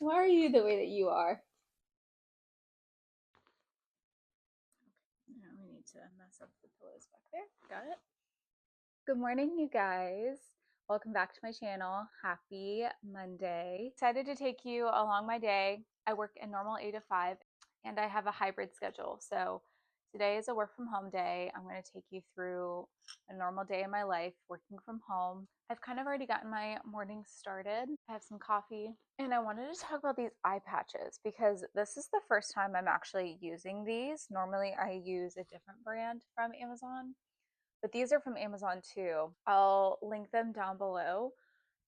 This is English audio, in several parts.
Why are you the way that you are? Now we need to mess up the pillows back there. Got it. Good morning, you guys. Welcome back to my channel. Happy Monday. Excited to take you along my day. I work a normal 8 to 5 and I have a hybrid schedule. So today is a work from home day. I'm going to take you through a normal day in my life working from home. I've kind of already gotten my morning started. I have some coffee and I wanted to talk about these eye patches because this is the first time I'm actually using these. Normally I use a different brand from Amazon, but these are from Amazon too. I'll link them down below.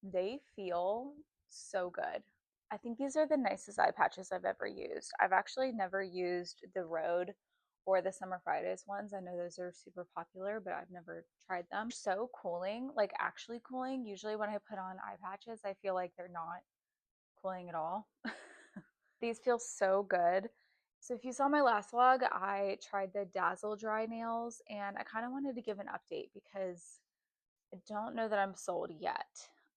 They feel so good. I think these are the nicest eye patches I've ever used. I've actually never used the Road or the Summer Fridays ones. I know those are super popular, but I've never tried them. So cooling, like actually cooling. Usually when I put on eye patches, I feel like they're not cooling at all. These feel so good. So if you saw my last vlog, I tried the Dazzle dry nails and I kind of wanted to give an update because I don't know that I'm sold yet.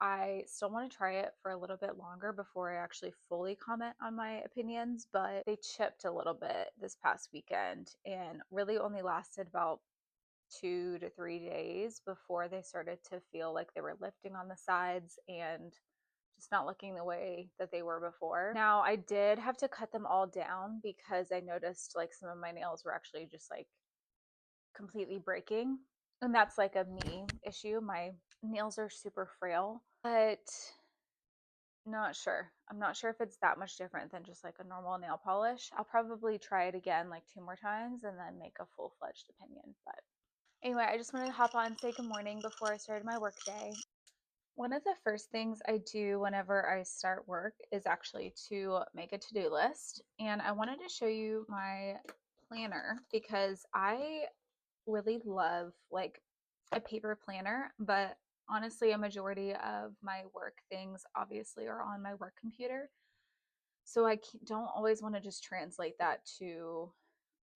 I still want to try it for a little bit longer before I actually fully comment on my opinions, but they chipped a little bit this past weekend and really only lasted about 2 to 3 days before they started to feel like they were lifting on the sides and just not looking the way that they were before. Now, I did have to cut them all down because I noticed like some of my nails were actually just like completely breaking. And that's like a me issue. My nails are super frail, but not sure. I'm not sure if it's that much different than just like a normal nail polish. I'll probably try it again like 2 more times and then make a full-fledged opinion. But anyway, I just wanted to hop on and say good morning before I started my work day. One of the first things I do whenever I start work is actually to make a to-do list. And I wanted to show you my planner because I really love like a paper planner, but honestly, a majority of my work things obviously are on my work computer. So I don't always want to just translate that to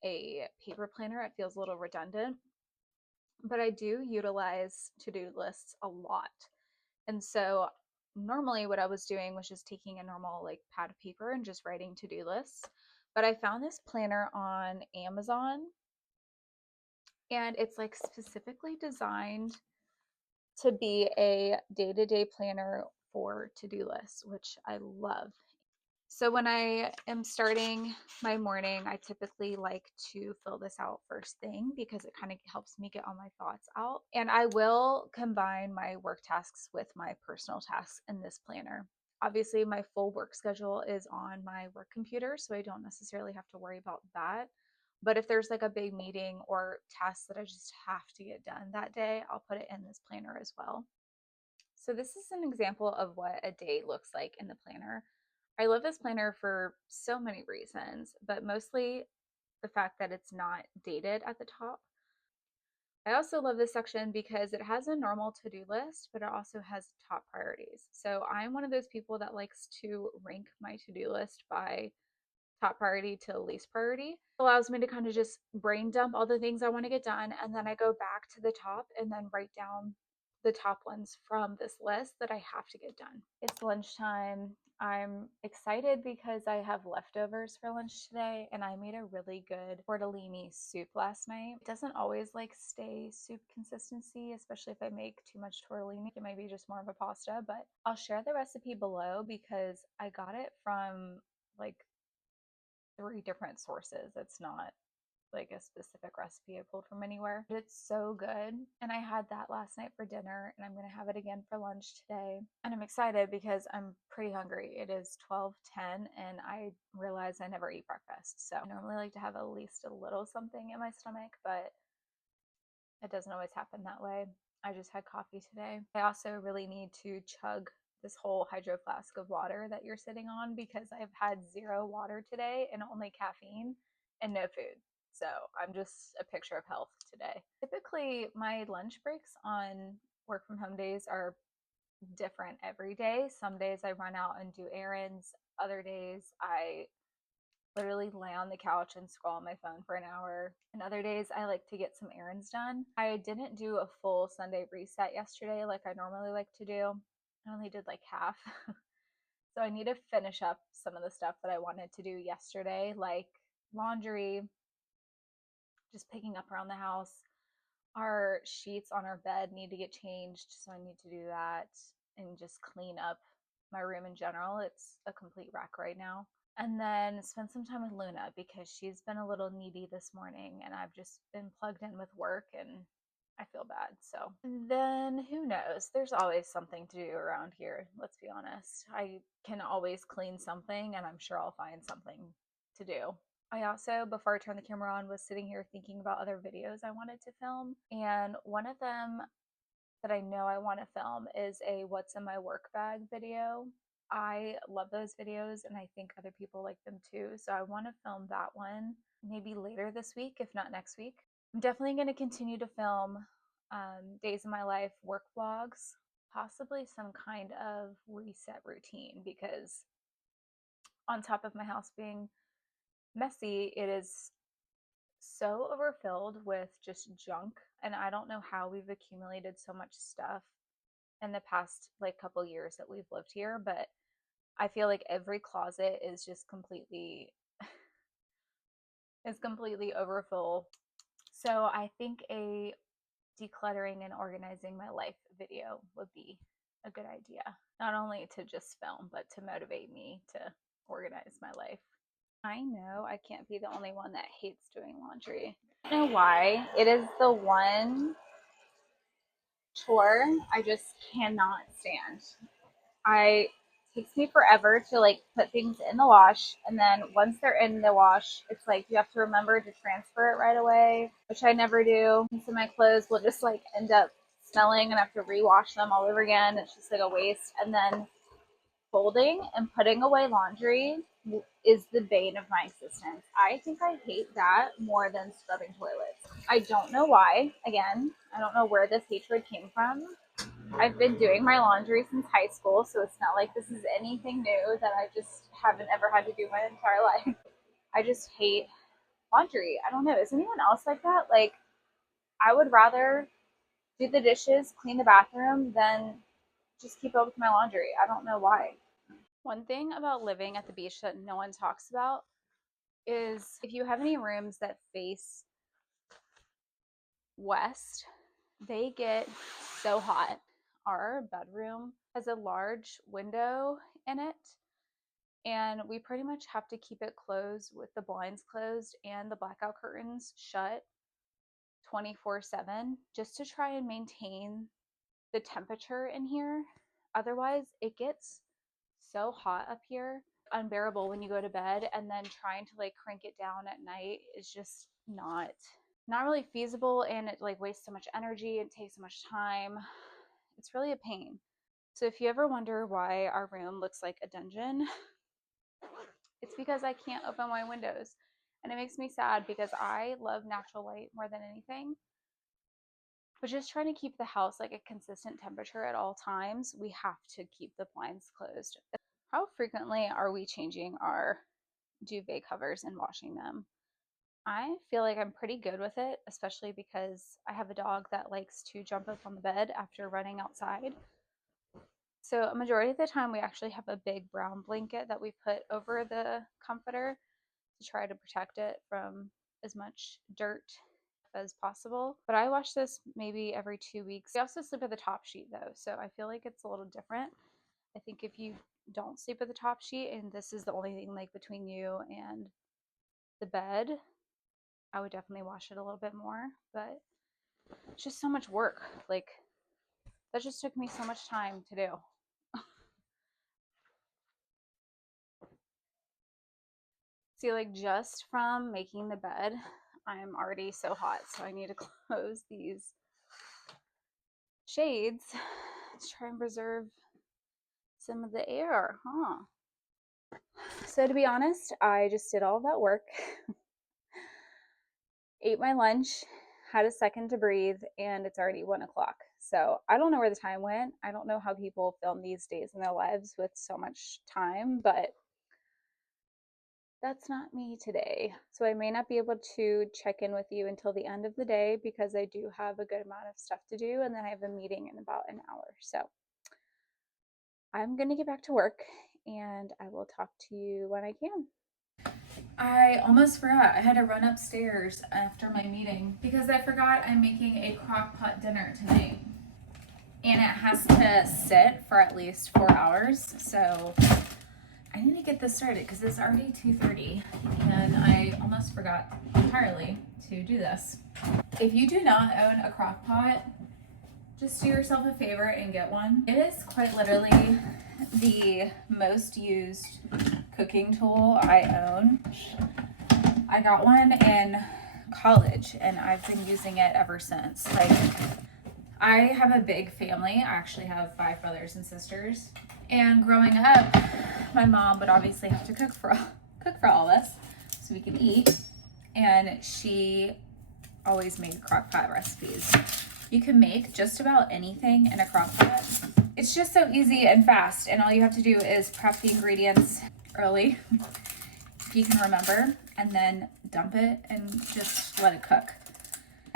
a paper planner. It feels a little redundant, but I do utilize to-do lists a lot. And so normally what I was doing was just taking a normal like pad of paper and just writing to-do lists. But I found this planner on Amazon and it's like specifically designed to be a day-to-day planner for to-do lists, which I love. So when I am starting my morning, I typically like to fill this out first thing because it kind of helps me get all my thoughts out. And I will combine my work tasks with my personal tasks in this planner. Obviously, my full work schedule is on my work computer, so I don't necessarily have to worry about that. But if there's like a big meeting or task that I just have to get done that day, I'll put it in this planner as well. So this is an example of what a day looks like in the planner. I love this planner for so many reasons, but mostly the fact that it's not dated at the top. I also love this section because it has a normal to-do list, but it also has top priorities. So I'm one of those people that likes to rank my to-do list by top priority to least priority. It allows me to kind of just brain dump all the things I want to get done, and then I go back to the top and then write down the top ones from this list that I have to get done. It's lunchtime. I'm excited because I have leftovers for lunch today and I made a really good tortellini soup last night. It doesn't always like stay soup consistency, especially if I make too much tortellini. It might be just more of a pasta, but I'll share the recipe below because I got it from like 3 different sources. It's not like a specific recipe I pulled from anywhere. But it's so good. And I had that last night for dinner and I'm going to have it again for lunch today. And I'm excited because I'm pretty hungry. It is 12:10 and I realize I never eat breakfast. So I normally like to have at least a little something in my stomach, but it doesn't always happen that way. I just had coffee today. I also really need to chug this whole hydro flask of water that you're sitting on because I've had zero water today and only caffeine and no food. So I'm just a picture of health today. Typically, my lunch breaks on work from home days are different every day. Some days I run out and do errands. Other days I literally lay on the couch and scroll on my phone for an hour. And other days I like to get some errands done. I didn't do a full Sunday reset yesterday like I normally like to do. I only did like half. So So I need to finish up some of the stuff that I wanted to do yesterday, like laundry, just picking up around the house. Our sheets on our bed need to get changed, so I need to do that and just clean up my room in general. It's a complete wreck right now. And then spend some time with Luna because she's been a little needy this morning and I've just been plugged in with work and I feel bad. So then who knows? There's always something to do around here. Let's be honest. I can always clean something and I'm sure I'll find something to do. I also, before I turned the camera on, was sitting here thinking about other videos I wanted to film. And one of them that I know I want to film is a what's in my work bag video. I love those videos and I think other people like them too. So I want to film that one maybe later this week, if not next week. I'm definitely going to continue to film days of my life work vlogs, possibly some kind of reset routine because on top of my house being messy, it is so overfilled with just junk, and I don't know how we've accumulated so much stuff in the past like couple years that we've lived here, but I feel like every closet is just completely overfull. So I think a decluttering and organizing my life video would be a good idea, not only to just film but to motivate me to organize my life. I know I can't be the only one that hates doing laundry. I don't know why. It is the one chore I just cannot stand. It takes me forever to like put things in the wash, and then once they're in the wash, it's like you have to remember to transfer it right away, which I never do. And so my clothes will just like end up smelling and I have to rewash them all over again. It's just like a waste. And then folding and putting away laundry is the bane of my existence. I think I hate that more than scrubbing toilets. I don't know why. Again, I don't know where this hatred came from. I've been doing my laundry since high school, so it's not like this is anything new that I just haven't ever had to do my entire life. I just hate laundry. I don't know. Is anyone else like that? Like, I would rather do the dishes, clean the bathroom, than just keep up with my laundry. I don't know why. One thing about living at the beach that no one talks about is if you have any rooms that face west, they get so hot. Our bedroom has a large window in it, and we pretty much have to keep it closed with the blinds closed and the blackout curtains shut 24/7 just to try and maintain the temperature in here. Otherwise, it gets so hot up here, unbearable when you go to bed, and then trying to like crank it down at night is just not really feasible, and it like wastes so much energy and takes so much time. It's really a pain. So if you ever wonder why our room looks like a dungeon, it's because I can't open my windows. And it makes me sad because I love natural light more than anything. But just trying to keep the house like a consistent temperature at all times, we have to keep the blinds closed. How frequently are we changing our duvet covers and washing them? I feel like I'm pretty good with it, especially because I have a dog that likes to jump up on the bed after running outside. So a majority of the time we actually have a big brown blanket that we put over the comforter to try to protect it from as much dirt as possible. But I wash this maybe every 2 weeks. We also sleep with the top sheet though, so I feel like it's a little different. I think if you don't sleep with the top sheet and this is the only thing like between you and the bed, I would definitely wash it a little bit more, but it's just so much work. Like, that just took me so much time to do. See, like just from making the bed, I'm already so hot, so I need to close these shades to try and preserve some of the air, huh? So to be honest, I just did all that work, ate my lunch, had a second to breathe, and it's already 1 o'clock. So I don't know where the time went. I don't know how people film these days in their lives with so much time, but that's not me today. So I may not be able to check in with you until the end of the day because I do have a good amount of stuff to do, and then I have a meeting in about an hour. So I'm gonna get back to work and I will talk to you when I can. I almost forgot. I had to run upstairs after my meeting because I forgot I'm making a crock pot dinner tonight. And it has to sit for at least 4 hours. So I need to get this started because it's already 2:30 and I almost forgot entirely to do this. If you do not own a crock pot, just do yourself a favor and get one. It is quite literally the most used cooking tool I own. I got one in college and I've been using it ever since. Like, I have a big family. I actually have 5 brothers and sisters. And growing up, my mom would obviously have to cook for all of us so we could eat. And she always made crock pot recipes. You can make just about anything in a crock pot. It's just so easy and fast. And all you have to do is prep the ingredients early, if you can remember, and then dump it and just let it cook.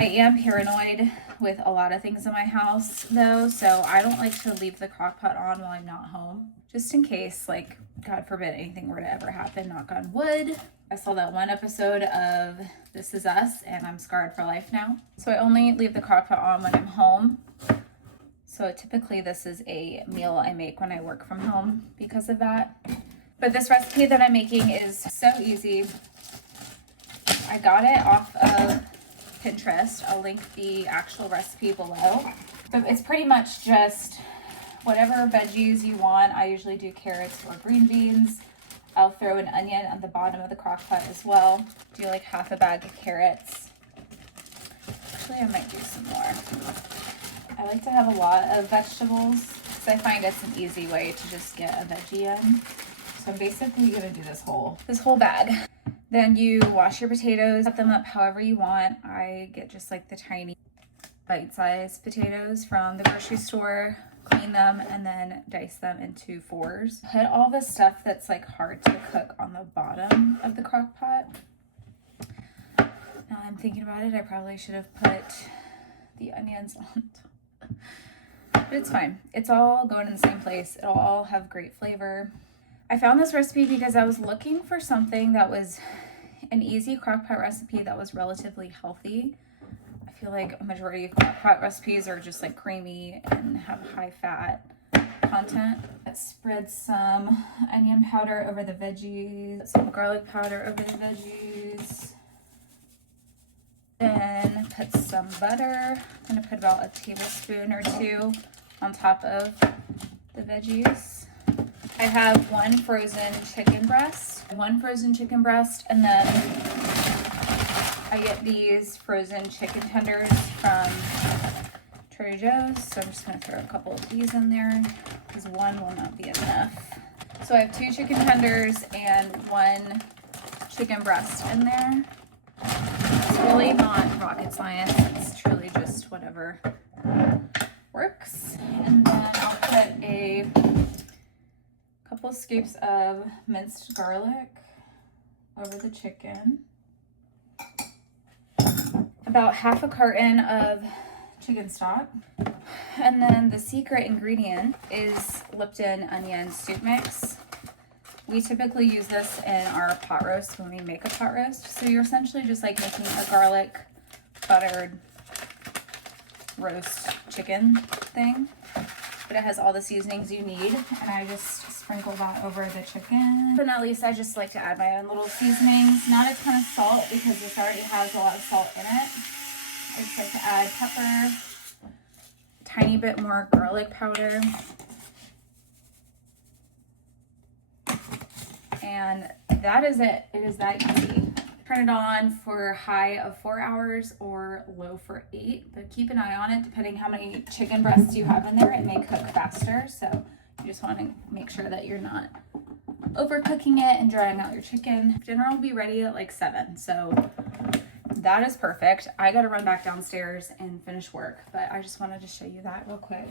I am paranoid with a lot of things in my house though, so I don't like to leave the crock pot on while I'm not home, just in case, like, God forbid anything were to ever happen, knock on wood. I saw that one episode of This Is Us and I'm scarred for life now. So I only leave the crock pot on when I'm home. So typically this is a meal I make when I work from home because of that. But this recipe that I'm making is so easy. I got it off of Pinterest. I'll link the actual recipe below. But it's pretty much just whatever veggies you want. I usually do carrots or green beans. I'll throw an onion at the bottom of the crock pot as well. Do like half a bag of carrots. Actually, I might do some more. I like to have a lot of vegetables because I find it's an easy way to just get a veggie in. So I'm basically gonna do this whole bag. Then you wash your potatoes, cut them up however you want. I get just like the tiny bite-sized potatoes from the grocery store, clean them, and then dice them into 4s. Put all the stuff that's like hard to cook on the bottom of the crock pot. Now I'm thinking about it, I probably should have put the onions on top. But it's fine. It's all going in the same place. It'll all have great flavor. I found this recipe because I was looking for something that was an easy crock pot recipe that was relatively healthy. I feel like a majority of crock pot recipes are just like creamy and have high fat content. Let's spread some onion powder over the veggies, some garlic powder over the veggies. Then put some butter. I'm gonna put about a tablespoon or 2 on top of the veggies. I have one frozen chicken breast, and then I get these frozen chicken tenders from Trader Joe's. So I'm just gonna throw a couple of these in there because one will not be enough. So I have 2 chicken tenders and 1 chicken breast in there. It's really not rocket science. It's truly just whatever works. And then I'll put a couple scoops of minced garlic over the chicken. About half a carton of chicken stock. And then the secret ingredient is Lipton onion soup mix. We typically use this in our pot roast when we make a pot roast. So you're essentially just like making a garlic buttered roast chicken thing. But it has all the seasonings you need, and I just sprinkle that over the chicken. And at least I just like to add my own little seasonings. Not a ton of salt because this already has a lot of salt in it. I just like to add pepper, a tiny bit more garlic powder, and that is it. It is that easy. Turn it on for high of 4 hours or low for 8, but keep an eye on it depending how many chicken breasts you have in there. It may cook faster, so you just want to make sure that you're not overcooking it and drying out your chicken. Dinner will be ready at like 7, so that is perfect. I gotta run back downstairs and finish work, but I just wanted to show you that real quick.